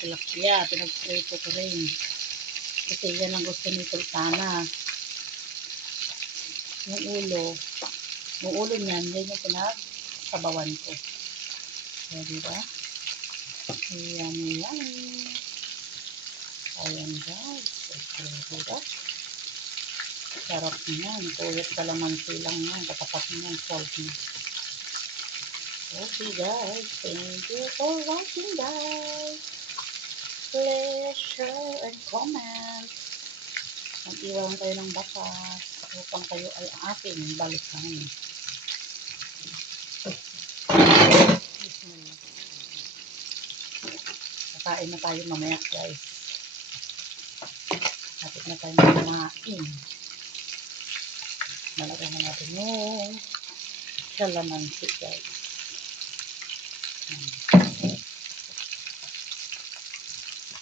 tilapia. Pinagprito ko rin. Kasi yan ang gusto ni Sultana. Yung ulo niyan, yan yung pinagsabawan ko. So, diba? Ayan, ayan. Ayan, guys. So, diba? Sarap niyan. Tuyot kalamansi lang yan. Katapat niyan, salt niya. Okay, guys. Thank you for watching, guys. Please share and comment. Mag-iwan kayo ng bakas upang kayo ay aking balikan. Kakain na tayo mamaya, guys. Kapit na tayo kumain. Malagyan na natin yung kalamansi, guys.